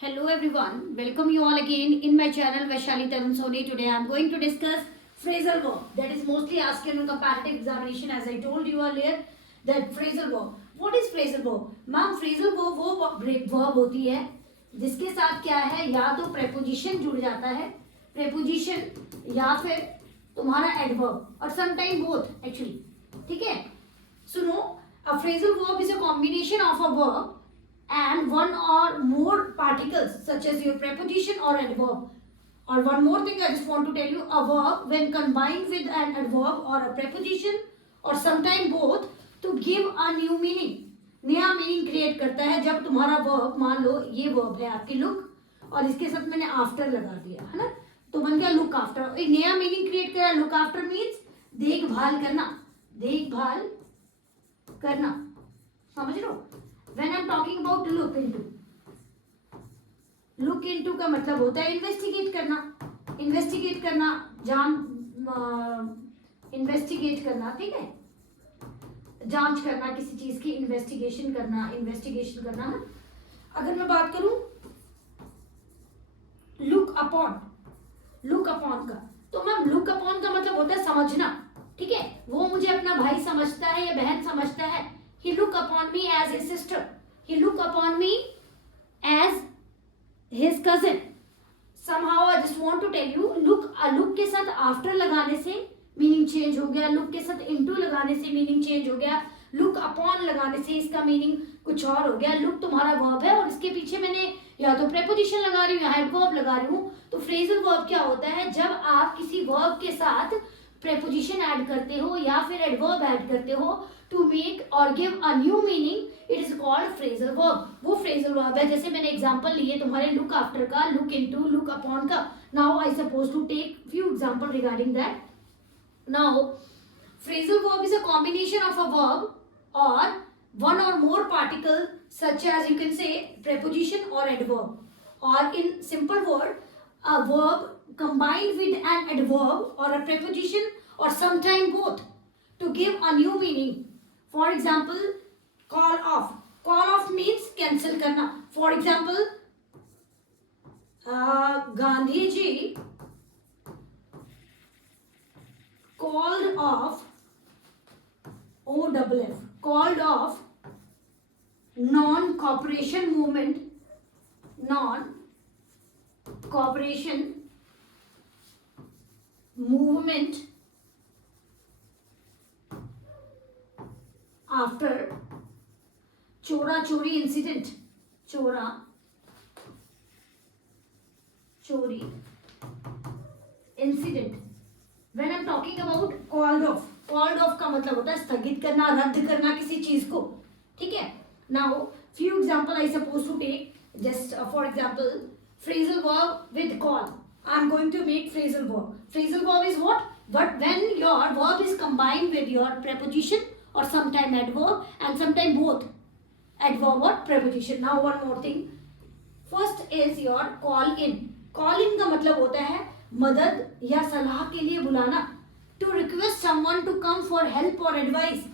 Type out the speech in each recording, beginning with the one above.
Hello everyone, welcome you all again in my channel Vaishali Tarun Soni. Today I am going to discuss phrasal verb that is mostly asked in comparative examination. As I told you earlier that phrasal verb. What is phrasal verb? Ma'am phrasal verb वो verb होती है जिसके साथ क्या है, या तो preposition जुड़ जाता है, preposition या फिर तुम्हारा adverb और sometime both actually. ठीक है, सुनो, a phrasal verb is a combination of a verb and one or more particles such as your preposition or adverb. Or one more thing I just want to tell you, a verb when combined with an adverb or a preposition or sometime both to give a new meaning. नया meaning create करता है जब तुम्हारा verb, मान लो ये verb है आपकी look और इसके साथ मैंने आफ्टर लगा दिया है ना, तो बन गया लुक आफ्टर. एक नया मीनिंग क्रिएट करा. लुक आफ्टर मीन्स देखभाल करना, देखभाल करना, समझ लो. When I'm talking about look into का मतलब होता है इन्वेस्टिगेट करना, इन्वेस्टिगेट करना, इन्वेस्टिगेट करना, ठीक है, जांच करना किसी चीज की, इन्वेस्टिगेशन करना, इन्वेस्टिगेशन करना ना. अगर मैं बात करूं लुक अपॉन का, तो मैम लुक अपॉन का मतलब होता है समझना, ठीक है. वो मुझे अपना भाई समझता है या बहन समझता है. He look upon me as his sister. He look upon me as his cousin. Somehow I just want to tell you, look के साथ after लगाने से मीनिंग चेंज हो गया, लुक के साथ into लगाने से मीनिंग चेंज हो गया, लुक अपॉन लगाने से इसका मीनिंग कुछ और हो गया. लुक तुम्हारा वर्ब है और इसके पीछे मैंने या तो प्रेपोजिशन लगा रही हूँ या एडवर्ब लगा रही हूँ. तो फ्रेजल वर्ब क्या होता है, जब आप किसी वर्ब के साथ प्रेपोजिशन ऐड करते हो या फिर एडवर्ब ऐड करते हो टू मेक और give a new meaning, it is called phrasal verb. वो फ्रेजल वर्ब है. जैसे मैंने एग्जांपल लिए तुम्हारे लुक आफ्टर का, लुक इनटू, लुक अपॉन का. Now I suppose to take few example regarding that. Now phrasal verb is a combination of a verb और one or more particle such as you can say preposition or adverb, or in simple word a verb combined with an adverb or a preposition or sometime both to give a new meaning. For example, call off means cancel karna. For example, Gandhi ji called off OFF, called off non-cooperation movement after चोरा चोरी incident. चोरा चोरी incident. When I'm talking about called off का मतलब होता है स्थगित करना, रद्द करना किसी चीज को, ठीक है. Now few example I suppose to take, just for example phrasal verb with call. I'm going to make phrasal verb. Phrasal verb is what? But when your verb is combined with your preposition or sometime adverb and sometime both adverb or preposition. Now one more thing. First is your call in. Call in का मतलब होता है मदद या सलाह के लिए बुलाना. To request someone to come for help or advice.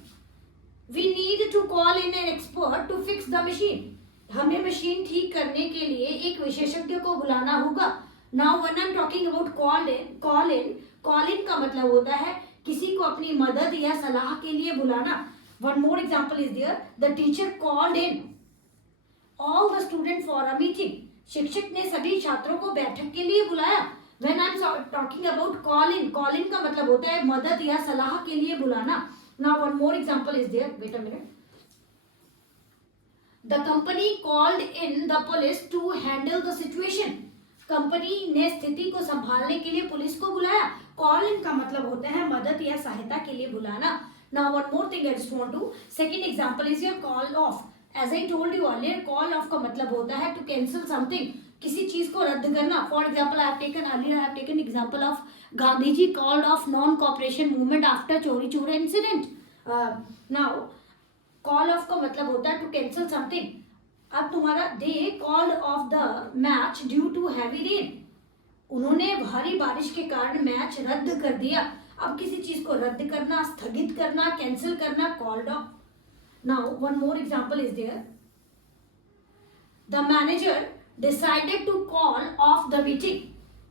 We need to call in an expert to fix the machine. हमें मशीन ठीक करने के लिए एक विशेषज्ञ को बुलाना होगा. Now when I'm talking about call in का मतलब होता है किसी को अपनी मदद या सलाह के लिए बुलाना. One more example is there. The teacher called in all the students for a meeting. शिक्षक ने सभी छात्रों को बैठक के लिए बुलाया. When I'm talking about call in का मतलब होता है मदद या सलाह के लिए बुलाना. Now one more example is there. Wait a minute. The company called in the police to handle the situation. Company ने स्थिति को संभालने के लिए पुलिस को बुलाया. Call in का मतलब होता है मदद या सहायता के लिए बुलाना. Now one more thing I just want to. Second example is your call off. As I told you earlier, call off का मतलब होता है to cancel something. किसी चीज को रद्द करना. For example, I have taken example of Gandhi ji called off non-cooperation movement after चोरी चोरा incident. Now call off का मतलब होता है to cancel something. अब तुम्हारा they called off the match due to heavy rain. उन्होंने भारी बारिश के कारण मैच रद्द कर दिया. अब किसी चीज को रद्द करना, स्थगित करना, कैंसिल करना, called off. Now one more example is there. The manager decided to call off the meeting,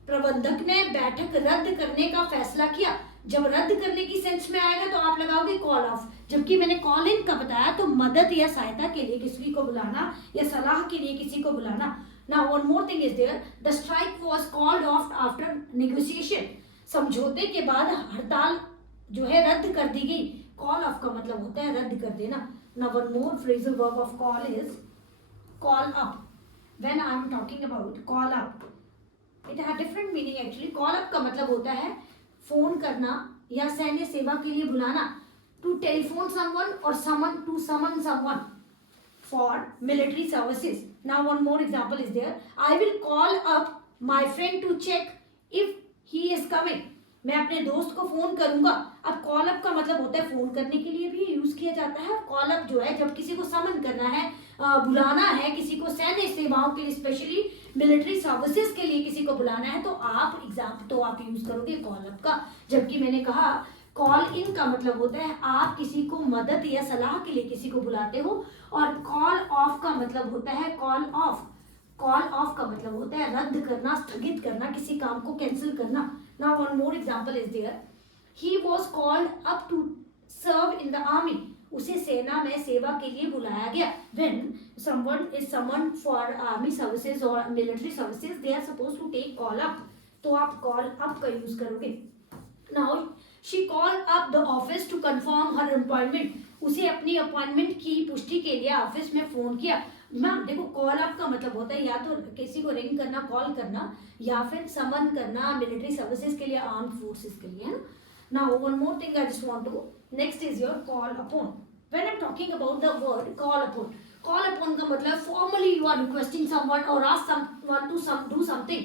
प्रबंधक ने बैठक रद्द करने का फैसला किया। जब रद्द करने की सेंस में आएगा तो आप लगाओगे कॉल ऑफ, जबकि मैंने कॉल इन का बताया तो मदद या सहायता के लिए किसी को बुलाना या सलाह के लिए किसी को बुलाना। Now one more thing is there, the strike was called off after negotiation, समझौते के बाद हड़ताल जो है रद्द कर दी गई। कॉल ऑफ का मतलब होता है रद्द कर देना। Now one more phrasal verb of call is call up. When I am talking about call up, it have different meaning actually. Call up का मतलब होता है फोन करना या सैन्य सेवा के लिए बुलाना, टू टेलीफोन समवन और summon to summon someone for military services. Now one more example is there, I will call up my friend to check if he is coming, मैं अपने दोस्त को फोन करूंगा। अब कॉल अप का मतलब होता है फोन करने के लिए भी यूज किया जाता है। कॉल अप जो है जब किसी को समन करना है, बुलाना है किसी को सैन्य सेवाओं के लिए, स्पेशली मिलिट्री सर्विसेज के लिए किसी को बुलाना है, तो आप यूज करोगे कॉल अप का। जबकि मैंने कहा कॉल इन का मतलब होता है आप किसी को मदद या सलाह के लिए किसी को बुलाते हो, और कॉल ऑफ का मतलब होता है कॉल ऑफ। कॉल ऑफ का मतलब होता है रद्द करना, स्थगित करना, किसी काम को कैंसिल करना। Now one more example is there, he was called up to serve in the army, उसे सेना में सेवा के लिए बुलाया गया। When someone is summon for army services और military services, they are suppose to take call up, तो आप कॉल अप का यूज करोगे। Now she called up the office to confirm her appointment, उसे अपनी अपॉइंटमेंट की पुष्टि के लिए ऑफिस में फोन किया। मैम देखो कॉल अप का मतलब होता है या तो किसी को रिंग करना, कॉल करना, या फिर समन करना मिलिट्री सर्विसेज के लिए, आर्म फोर्सेस के लिए, है ना। Now one more thing I just want to, next is your call upon. When I am talking about the word call upon, call upon का मतलब formally you are requesting someone और ask someone to do something.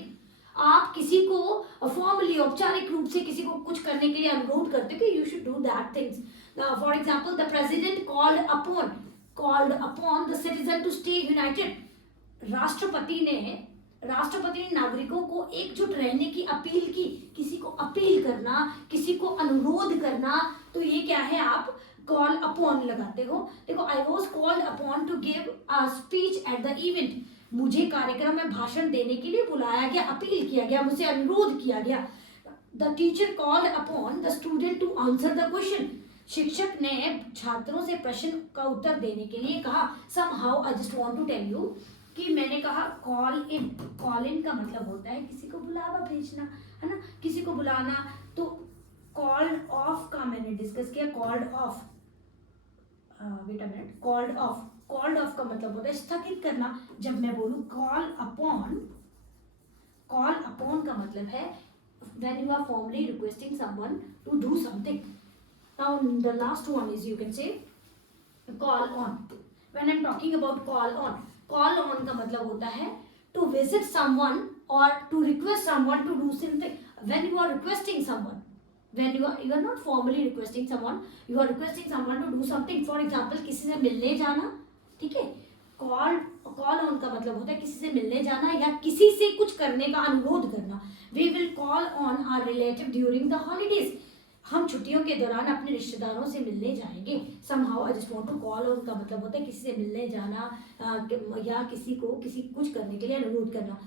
आप किसी को formally औपचारिक रूप से किसी को कुछ करने के लिए अनुरोध करते हो कि you should do that things. For example the president called upon the citizen to stay united, राष्ट्रपति ने नागरिकों को एकजुट रहने की अपील की। किसी को अपील करना, किसी को अनुरोध करना, तो ये क्या है, आप कॉल अपॉन लगाते हो। देखो I was called upon two give a speech at the event, मुझे कार्यक्रम में भाषण देने के लिए बुलाया गया, अपील किया गया, मुझे अनुरोध किया गया। The teacher called upon the student to answer the question, शिक्षक ने छात्रों से प्रश्न का उत्तर देने के लिए कहा। Somehow I just want to tell you कि मैंने कहा कॉल इन का मतलब होता है किसी को बुलावा भेजना, है ना, किसी को बुलाना। तो कॉल्ड ऑफ का मैंने डिस्कस किया, called off, wait a minute, called off का मतलब होता है स्थगित करना। जब मैं बोलूं कॉल अपॉन का मतलब है when you are formally requesting someone to do something. Now the last one is you can say call on. When I'm talking about call on का मतलब होता है to visit someone or to request someone to do something. When you are requesting someone, when you are not formally requesting someone, you are requesting someone to do something. For example, किसी से मिलने जाना, ठीक है। Call on का मतलब होता है किसी से मिलने जाना या किसी से कुछ करने का अनुरोध करना। We will call on our relative during the holidays, हम छुट्टियों के दौरान अपने रिश्तेदारों से मिलने जाएंगे। Somehow I just want to call on का मतलब होता है किसी से मिलने जाना या किसी कुछ करने के लिए अनुरोध करना।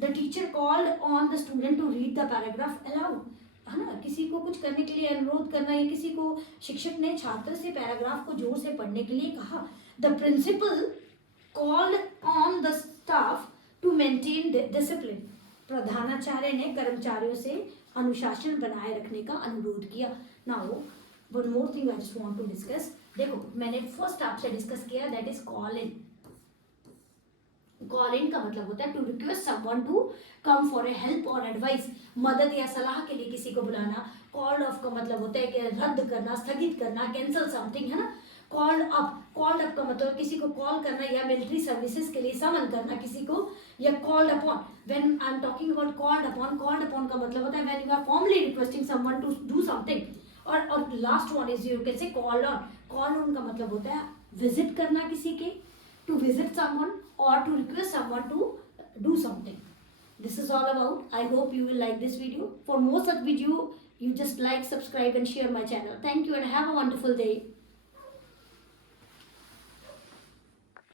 The teacher called on the student to read the paragraph aloud, है ना, किसी को कुछ करने के लिए अनुरोध करना, या किसी को शिक्षक ने छात्र से पैराग्राफ को जोर से पढ़ने के लिए कहा। The principal called on the staff to maintain discipline, प्रधानाचार्य ने कर्मचारियों से अनुशासन बनाए रखने का अनुरोध किया। Now one more thing I just want to discuss, देखो मैंने फर्स्ट आपसे डिस्कस किया that is call in. Call in का मतलब होता है to request someone to come for a help और एडवाइस, मदद या सलाह के लिए किसी को बुलाना। कॉल्ड ऑफ का मतलब होता है कि रद्द करना, स्थगित करना, कैंसिल समथिंग, है ना। कॉल्ड अप का मतलब किसी को कॉल करना या मिलिट्री सर्विसेज के लिए समन करना किसी को, या called upon. When I am talking about called upon का मतलब होता है when you are formally requesting someone to do something. और last one is you can say called on का मतलब होता है विजिट करना किसी के, to visit someone or to request someone to do something. This is all about. I hope you will like this video. For more such video, you just like, subscribe and share my channel. Thank you and have a wonderful day.